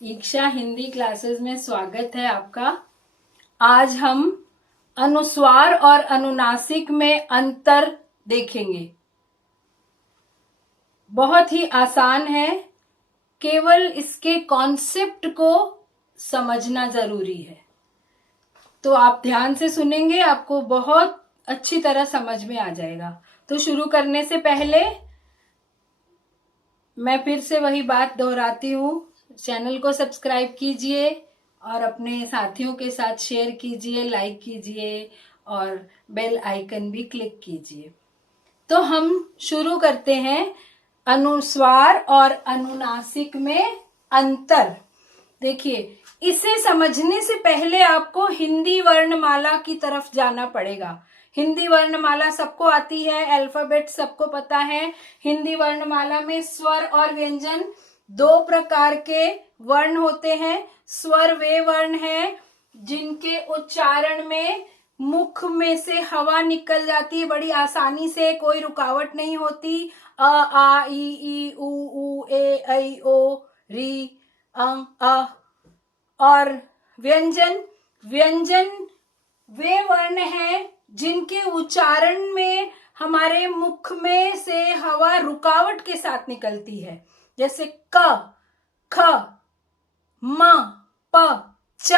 ईक्षा Hindi classes में स्वागत है आपका। आज हम अनुस्वार और अनुनासिक में अंतर देखेंगे। बहुत ही आसान है, केवल इसके कॉन्सेप्ट को समझना जरूरी है। तो आप ध्यान से सुनेंगे, आपको बहुत अच्छी तरह समझ में आ जाएगा। तो शुरू करने से पहले मैं फिर से वही बात दोहराती हूँ, चैनल को सब्सक्राइब कीजिए और अपने साथियों के साथ शेयर कीजिए, लाइक कीजिए और बेल आइकन भी क्लिक कीजिए। तो हम शुरू करते हैं अनुस्वार और अनुनासिक में अंतर। देखिए, इसे समझने से पहले आपको हिंदी वर्णमाला की तरफ जाना पड़ेगा। हिंदी वर्णमाला सबको आती है, अल्फाबेट सबको पता है। हिंदी वर्णमाला में स्वर और व्यंजन दो प्रकार के वर्ण होते हैं। स्वर वे वर्ण हैं जिनके उच्चारण में मुख में से हवा निकल जाती है बड़ी आसानी से, कोई रुकावट नहीं होती। अ आ ई उ ए ऐ ओ री अ। और व्यंजन व्यंजन वे वर्ण हैं जिनके उच्चारण में हमारे मुख में से हवा रुकावट के साथ निकलती है, जैसे क, ख, म, प, च,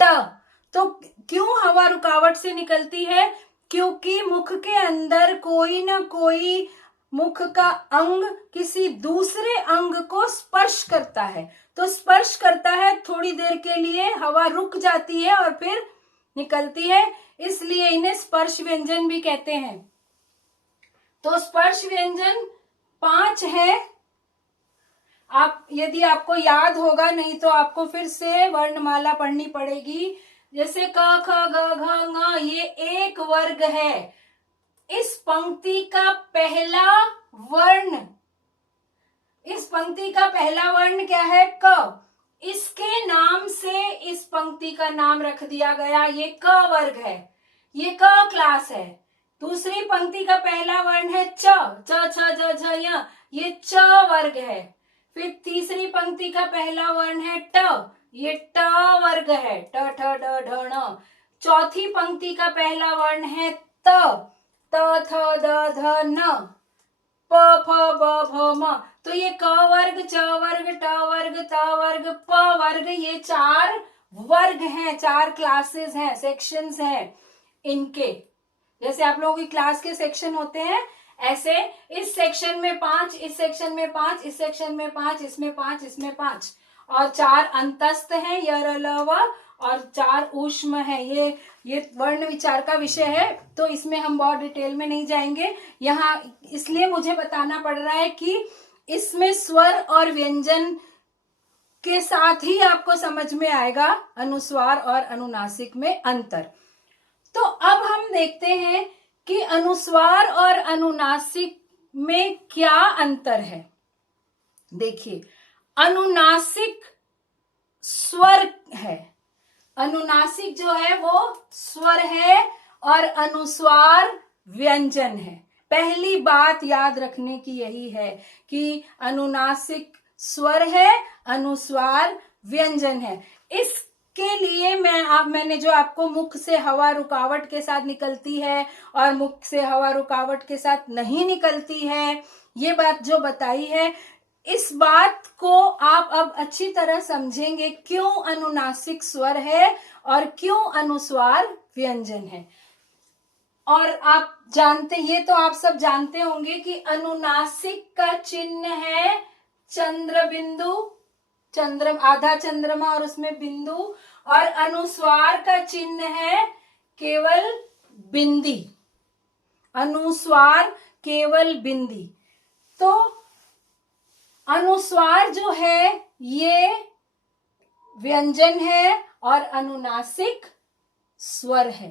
ट। तो क्यों हवा रुकावट से निकलती है? क्योंकि मुख के अंदर कोई ना कोई मुख का अंग किसी दूसरे अंग को स्पर्श करता है। तो स्पर्श करता है, थोड़ी देर के लिए हवा रुक जाती है और फिर निकलती है, इसलिए इन्हें स्पर्श व्यंजन भी कहते हैं। तो स्पर्श व्यंजन 5 है। आप यदि आपको याद होगा, नहीं तो आपको फिर से वर्णमाला पढ़नी पड़ेगी। जैसे क ख ग घ ङ, ये एक वर्ग है। इस पंक्ति का पहला वर्ण क्या है? क। इसके नाम से इस पंक्ति का नाम रख दिया गया, ये क वर्ग है, ये क क्लास है। दूसरी पंक्ति का पहला वर्ण है च, च छ ज झ य, ये च वर्ग है। फिर तीसरी पंक्ति का पहला वर्ण है ट, ये ट वर्ग है, ट ठ ड ढ ण। चौथी पंक्ति का पहला वर्ण है त, त थ द ध न, प फ ब भ म। तो ये क वर्ग, च वर्ग, ट वर्ग, त वर्ग, प वर्ग, ये 4 वर्ग हैं, 4 क्लासेस हैं, सेक्शंस हैं इनके। जैसे आप लोगों की क्लास के सेक्शन होते हैं, ऐसे इस सेक्शन में 5, इस सेक्शन में 5, इस सेक्शन में 5, इसमें 5, इसमें 5, और 4 अंतस्थ हैं, य र ल व, और 4 ऊष्म है। ये वर्ण विचार का विषय है, तो इसमें हम बहुत डिटेल में नहीं जाएंगे यहाँ। इसलिए मुझे बताना पड़ रहा है कि इसमें स्वर और व्यंजन के साथ ही आपको समझ में आएगा अनुस्वार और अनुनासिक में अंतर। तो अब हम देखते हैं कि अनुस्वार और अनुनासिक में क्या अंतर है। देखिए, अनुनासिक स्वर है, अनुनासिक जो है वो स्वर है और अनुस्वार व्यंजन है। पहली बात याद रखने की यही है कि अनुनासिक स्वर है, अनुस्वार व्यंजन है। इसके लिए मैंने जो आपको मुख से हवा रुकावट के साथ निकलती है और मुख से हवा रुकावट के साथ नहीं निकलती है, ये बात जो बताई है, इस बात को आप अब अच्छी तरह समझेंगे क्यों अनुनासिक स्वर है और क्यों अनुस्वार व्यंजन है। और आप जानते, ये तो आप सब जानते होंगे कि अनुनासिक का चिन्ह है चंद्र बिंदु, आधा चंद्रमा और उसमें बिंदु, और अनुस्वार का चिन्ह है केवल बिंदी, अनुस्वार केवल बिंदी। तो अनुस्वार जो है ये व्यंजन है और अनुनासिक स्वर है।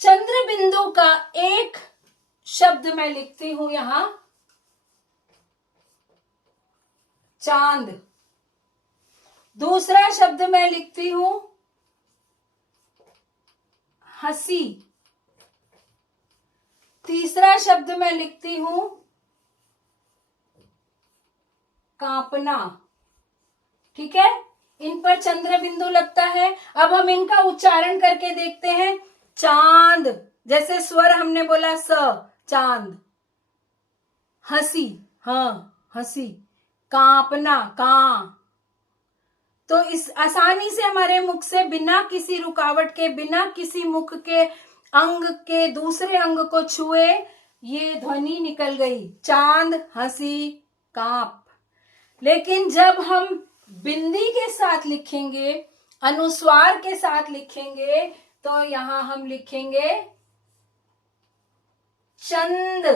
चंद्र बिंदु का एक शब्द मैं लिखती हूं यहां, चांद। दूसरा शब्द मैं लिखती हूं हंसी। तीसरा शब्द मैं लिखती हूं कांपना। ठीक है, इन पर चंद्र बिंदु लगता है। अब हम इनका उच्चारण करके देखते हैं। चांद, जैसे स्वर हमने बोला स, चांद। हंसी, हाँ हंसी। कांपना, कां। तो इस आसानी से हमारे मुख से बिना किसी रुकावट के, बिना किसी मुख के अंग के दूसरे अंग को छुए ये ध्वनि निकल गई, चांद, हंसी, कांप। लेकिन जब हम बिंदी के साथ लिखेंगे, अनुस्वार के साथ लिखेंगे, तो यहां हम लिखेंगे चंद,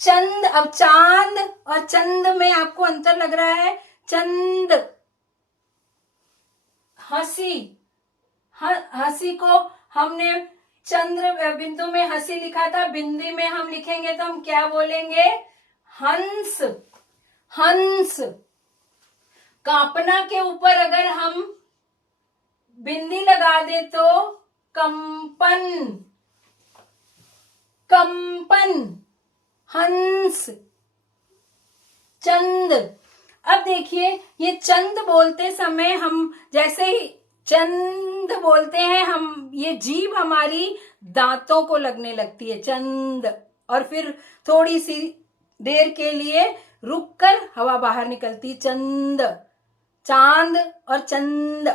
चंद। अब चांद और चंद में आपको अंतर लग रहा है। चंद। हंसी, हंसी को हमने चंद्र बिंदु में हंसी लिखा था, बिंदी में हम लिखेंगे तो हम क्या बोलेंगे? हंस, हंस। कांपना के ऊपर अगर हम बिंदी लगा दे तो कंपन, कंपन। हंस, चंद। अब देखिए, ये चंद बोलते समय हम जैसे ही चंद बोलते हैं, हम ये जीभ हमारी दांतों को लगने लगती है, चंद। और फिर थोड़ी सी देर के लिए रुककर हवा बाहर निकलती, चंद। चांद और चंद,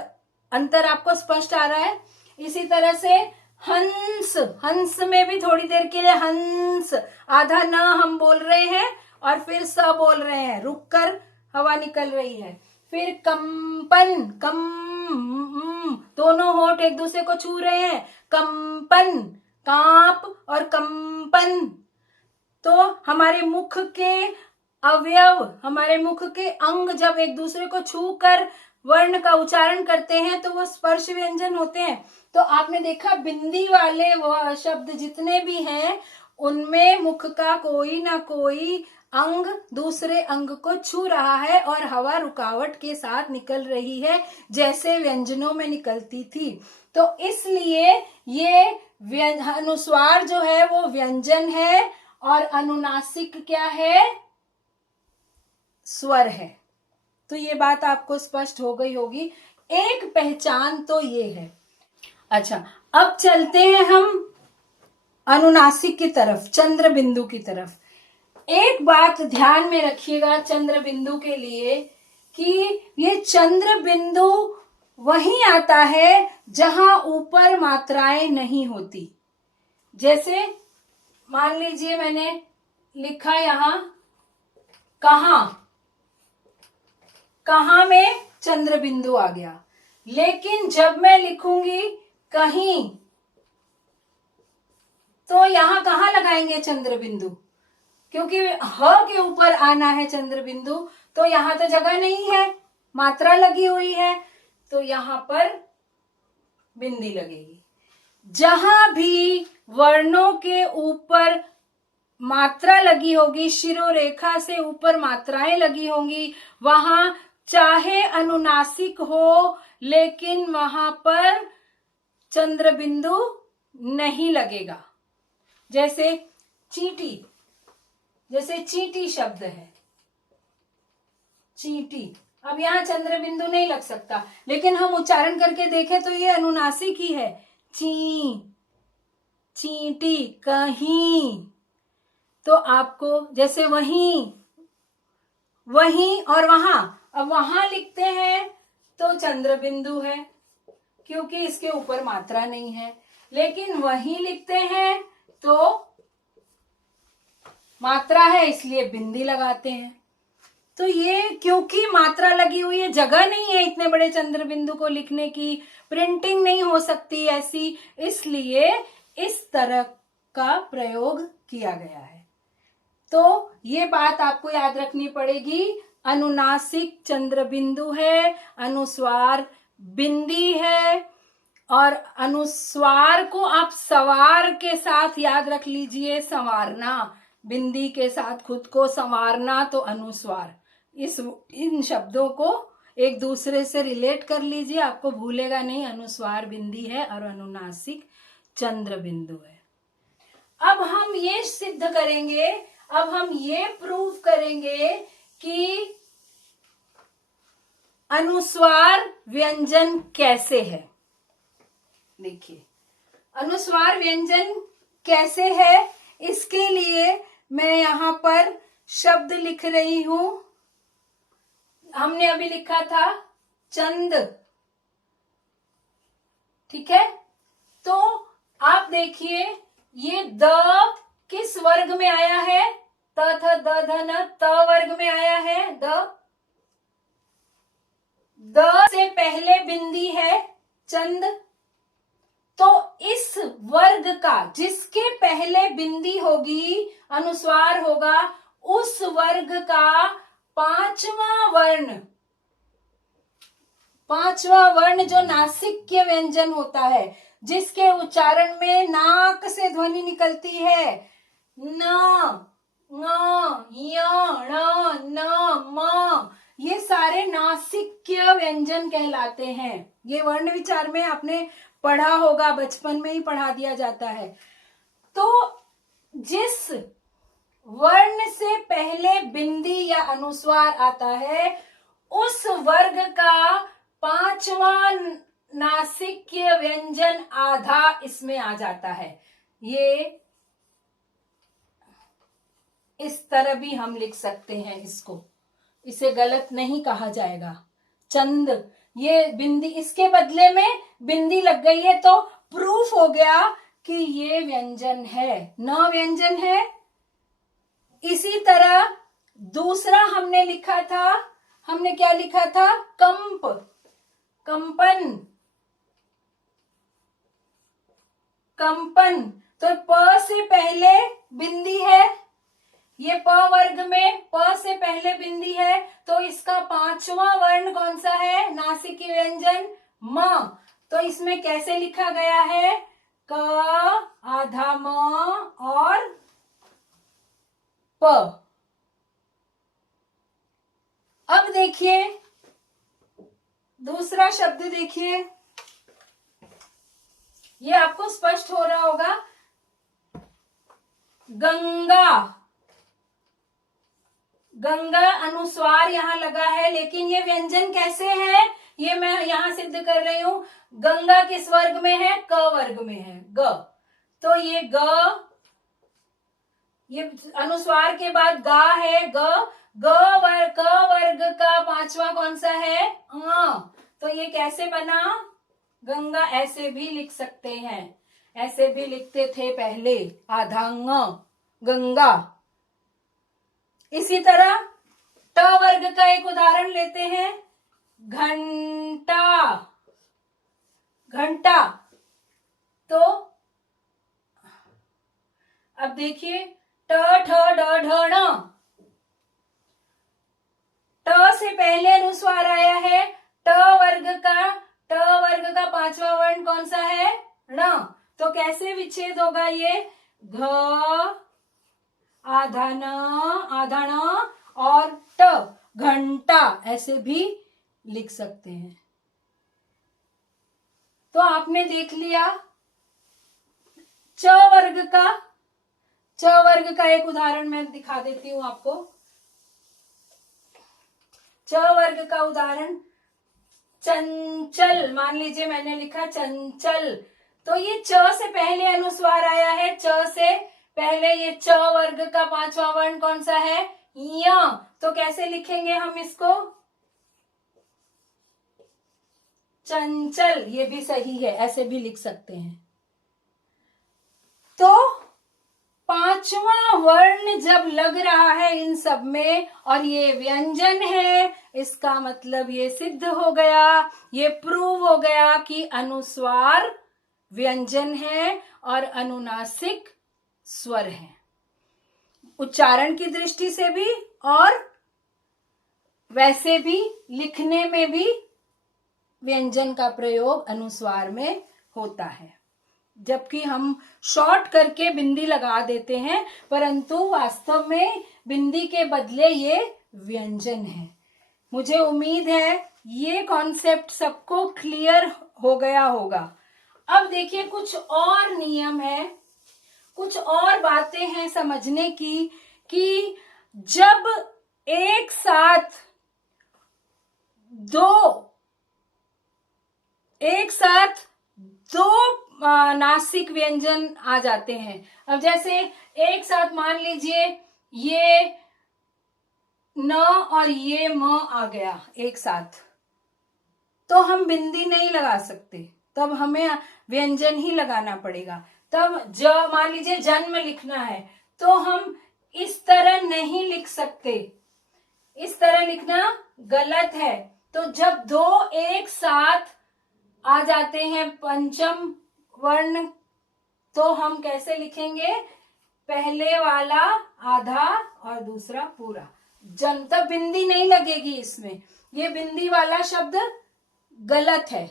अंतर आपको स्पष्ट आ रहा है? इसी तरह से हंस, हंस में भी थोड़ी देर के लिए हंस, आधा न हम बोल रहे हैं और फिर स बोल रहे हैं, रुककर हवा निकल रही है। फिर कंपन, कम, दोनों होंठ एक दूसरे को छू रहे हैं, कंपन, कांप और कंपन। तो हमारे मुख के अवयव, हमारे मुख के अंग जब एक दूसरे को छूकर वर्ण का उच्चारण करते हैं तो वो स्पर्श व्यंजन होते हैं। तो आपने देखा बिंदी वाले वह शब्द जितने भी हैं उनमें मुख का कोई ना कोई अंग दूसरे अंग को छू रहा है और हवा रुकावट के साथ निकल रही है, जैसे व्यंजनों में निकलती थी। तो इसलिए ये अनुस्वार जो है वो व्यंजन है और अनुनासिक क्या है? स्वर है। तो ये बात आपको स्पष्ट हो गई होगी। एक पहचान तो ये है। अच्छा, अब चलते हैं हम अनुनासिक की तरफ, चंद्र बिंदु की तरफ। एक बात ध्यान में रखिएगा चंद्र बिंदु के लिए कि ये चंद्र बिंदु वहीं आता है जहां ऊपर मात्राएं नहीं होती। जैसे मान लीजिए मैंने लिखा यहां कहां, कहां में चंद्र बिंदु आ गया। लेकिन जब मैं लिखूंगी कहीं, तो यहां कहां लगाएंगे चंद्र बिंदु? क्योंकि ह के ऊपर आना है चंद्र बिंदु, तो यहां तो जगह नहीं है, मात्रा लगी हुई है, तो यहां पर बिंदी लगेगी। जहां भी वर्णों के ऊपर मात्रा लगी होगी, शिरोरेखा से ऊपर मात्राएं लगी होंगी, वहां चाहे अनुनासिक हो लेकिन वहां पर चंद्र बिंदु नहीं लगेगा। जैसे चींटी, जैसे चींटी शब्द है, चींटी। अब यहां चंद्र बिंदु नहीं लग सकता, लेकिन हम उच्चारण करके देखें तो ये अनुनासिक ही है। ची, चींटी, कहीं। तो आपको जैसे वहीं, वहीं और वहां, अब वहां लिखते हैं तो चंद्र बिंदु है क्योंकि इसके ऊपर मात्रा नहीं है। लेकिन वहीं लिखते हैं तो मात्रा है, इसलिए बिंदी लगाते हैं। तो ये क्योंकि मात्रा लगी हुई है, जगह नहीं है इतने बड़े चंद्र बिंदु को लिखने की, प्रिंटिंग नहीं हो सकती ऐसी, इसलिए इस तरह का प्रयोग किया गया है। तो ये बात आपको याद रखनी पड़ेगी। अनुनासिक चंद्र बिंदु है, अनुस्वार बिंदी है, और अनुस्वार को आप सवार के साथ याद रख लीजिए, संवारना, बिंदी के साथ खुद को संवारना, तो अनुस्वार। इन शब्दों को एक दूसरे से रिलेट कर लीजिए, आपको भूलेगा नहीं। अनुस्वार बिंदी है और अनुनासिक चंद्र बिंदु है। अब हम ये सिद्ध करेंगे, अब हम ये प्रूव करेंगे कि अनुस्वार व्यंजन कैसे है। देखिए अनुस्वार व्यंजन कैसे है, इसके लिए मैं यहां पर शब्द लिख रही हूं। हमने अभी लिखा था चंद, ठीक है। तो आप देखिए ये द किस वर्ग में आया है, त थ द ध न, त वर्ग में आया है। द से पहले बिंदी है चंद, तो इस वर्ग का जिसके पहले बिंदी होगी अनुस्वार होगा, उस वर्ग का पांचवा वर्ण जो नासिक्य व्यंजन होता है, जिसके उच्चारण में नाक से ध्वनि निकलती है, न, ङ, य, ण, न, म, ये सारे नासिक्य व्यंजन कहलाते हैं। ये वर्ण विचार में आपने पढ़ा होगा, बचपन में ही पढ़ा दिया जाता है। तो जिस वर्ण से पहले बिंदी या अनुस्वार आता है, उस वर्ग का पांचवा नासिक्य व्यंजन आधा इसमें आ जाता है। ये इस तरह भी हम लिख सकते हैं इसको, इसे गलत नहीं कहा जाएगा। चंद, ये बिंदी, इसके बदले में बिंदी लग गई है तो प्रूफ हो गया कि ये व्यंजन है, न व्यंजन है। इसी तरह दूसरा हमने लिखा था, हमने क्या लिखा था, कंप, कंपन, कंपन, तो प से पहले बिंदी है, ये प वर्ग में प से पहले बिंदी है, तो इसका पांचवा वर्ण कौन सा है, नासिक व्यंजन म। तो इसमें कैसे लिखा गया है, क आधा म और प। अब देखिए दूसरा शब्द, देखिए ये आपको स्पष्ट हो रहा होगा, गंगा। गंगा अनुस्वार यहां लगा है, लेकिन ये व्यंजन कैसे है ये मैं यहां सिद्ध कर रही हूं। गंगा किस वर्ग में है, क वर्ग में है, ग। तो ये ग, ये अनुस्वार के बाद गा है, ग, क वर्ग का पांचवा कौन सा है, अ। तो ये कैसे बना, गंगा, ऐसे भी लिख सकते हैं, ऐसे भी लिखते थे पहले, आधा ङ, गंगा। इसी तरह ट वर्ग का एक उदाहरण लेते हैं, घंटा, घंटा। तो अब देखिए ट ठ ड ढ ण, ट से पहले अनुस्वार आया है, ट वर्ग का पांचवा वर्ण कौन सा है, ण। तो कैसे विच्छेद होगा ये, घ आधा न और ट, घंटा, ऐसे भी लिख सकते हैं। तो आपने देख लिया च वर्ग का एक उदाहरण मैं दिखा देती हूं आपको। च वर्ग का उदाहरण, चंचल, मान लीजिए मैंने लिखा चंचल, तो ये च से पहले अनुस्वार आया है, च से पहले ये च वर्ग का पांचवा वर्ण कौन सा है, य। तो कैसे लिखेंगे हम इसको, चंचल, ये भी सही है, ऐसे भी लिख सकते हैं। तो पांचवा वर्ण जब लग रहा है इन सब में और ये व्यंजन है, इसका मतलब ये सिद्ध हो गया, ये प्रूव हो गया कि अनुस्वार व्यंजन है और अनुनासिक स्वर है, उच्चारण की दृष्टि से भी और वैसे भी लिखने में भी व्यंजन का प्रयोग अनुस्वार में होता है। जबकि हम शॉर्ट करके बिंदी लगा देते हैं, परंतु वास्तव में बिंदी के बदले ये व्यंजन है। मुझे उम्मीद है ये कॉन्सेप्ट सबको क्लियर हो गया होगा। अब देखिए कुछ और नियम है, कुछ और बातें हैं समझने की, कि जब एक साथ दो नासिक व्यंजन आ जाते हैं। अब जैसे एक साथ मान लीजिए ये न और ये म आ गया एक साथ, तो हम बिंदी नहीं लगा सकते, तब हमें व्यंजन ही लगाना पड़ेगा। तब मान लीजिए जन्म लिखना है तो हम इस तरह नहीं लिख सकते, इस तरह लिखना गलत है। तो जब दो एक साथ आ जाते हैं पंचम वर्ण, तो हम कैसे लिखेंगे? पहले वाला आधा और दूसरा पूरा। तब बिंदी नहीं लगेगी इसमें, ये बिंदी वाला शब्द गलत है।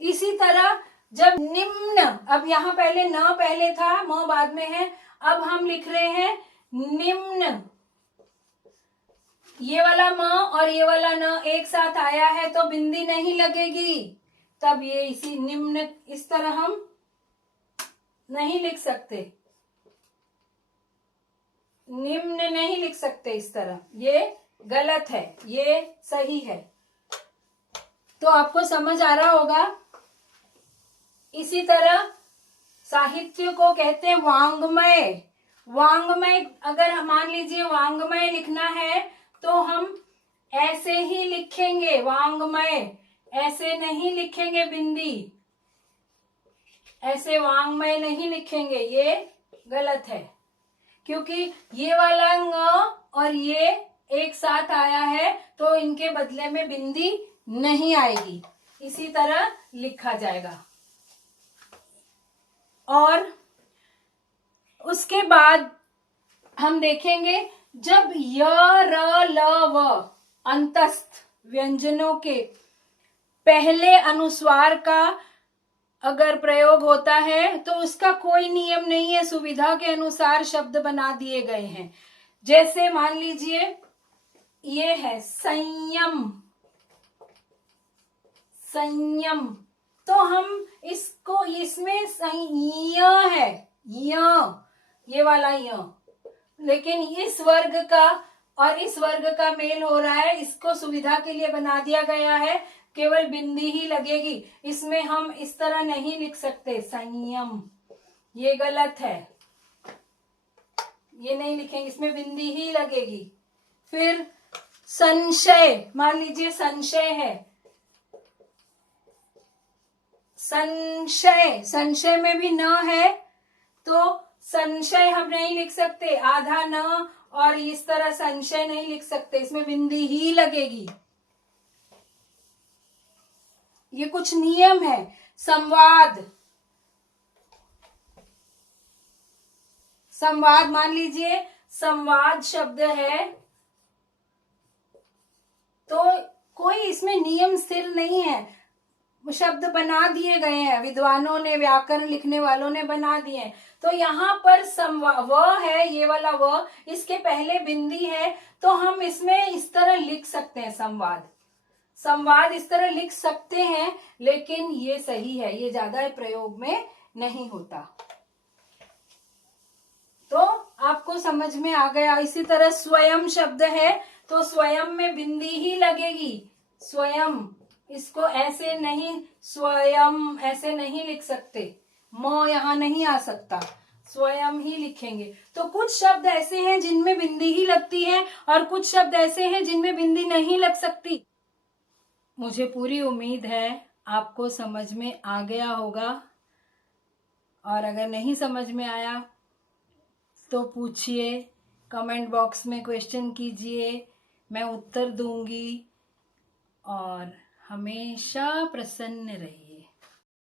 इसी तरह जब निम्न, अब यहाँ पहले न पहले था, म बाद में है, अब हम लिख रहे हैं निम्न। ये वाला म और ये वाला न एक साथ आया है तो बिंदी नहीं लगेगी, तब ये इसी निम्न इस तरह हम नहीं लिख सकते, निम्न नहीं लिख सकते इस तरह, ये गलत है, ये सही है। तो आपको समझ आ रहा होगा। इसी तरह साहित्य को कहते हैं वांग्मय। वांग्मय, अगर मान लीजिए वांग्मय लिखना है तो हम ऐसे ही लिखेंगे वांग्मय, ऐसे नहीं लिखेंगे बिंदी, ऐसे वांग्मय नहीं लिखेंगे, ये गलत है। क्योंकि ये वाला ङ और ये एक साथ आया है तो इनके बदले में बिंदी नहीं आएगी, इसी तरह लिखा जाएगा। और उसके बाद हम देखेंगे जब य र ल व अंतस्थ व्यंजनों के पहले अनुस्वार का अगर प्रयोग होता है तो उसका कोई नियम नहीं है, सुविधा के अनुसार शब्द बना दिए गए हैं। जैसे मान लीजिए ये है संयम, संयम, तो हम इसको, इसमें य है, ये वाला य, लेकिन इस वर्ग का और इस वर्ग का मेल हो रहा है, इसको सुविधा के लिए बना दिया गया है, केवल बिंदी ही लगेगी, इसमें हम इस तरह नहीं लिख सकते संयम, ये गलत है, ये नहीं लिखेंगे, इसमें बिंदी ही लगेगी। फिर संशय, मान लीजिए संशय है, संशय, संशय में भी न है तो संशय हम नहीं लिख सकते, आधा न और इस तरह संशय नहीं लिख सकते, इसमें बिंदी ही लगेगी। ये कुछ नियम है। संवाद, संवाद मान लीजिए संवाद शब्द है तो कोई इसमें नियम स्थिर नहीं है, शब्द बना दिए गए हैं, विद्वानों ने, व्याकरण लिखने वालों ने बना दिए हैं। तो यहाँ पर व है, ये वाला व, इसके पहले बिंदी है तो हम इसमें इस तरह लिख सकते हैं संवाद, संवाद इस तरह लिख सकते हैं, लेकिन ये सही है, ये ज्यादा प्रयोग में नहीं होता। तो आपको समझ में आ गया। इसी तरह स्वयं शब्द है तो स्वयं में बिंदी ही लगेगी, स्वयं, इसको ऐसे नहीं, स्वयं ऐसे नहीं लिख सकते, म यहाँ नहीं आ सकता, स्वयं ही लिखेंगे। तो कुछ शब्द ऐसे हैं जिनमें बिंदी ही लगती है और कुछ शब्द ऐसे हैं जिनमें बिंदी नहीं लग सकती। मुझे पूरी उम्मीद है आपको समझ में आ गया होगा, और अगर नहीं समझ में आया तो पूछिए, कमेंट बॉक्स में क्वेश्चन कीजिए, मैं उत्तर दूंगी। और हमेशा प्रसन्न रहिए।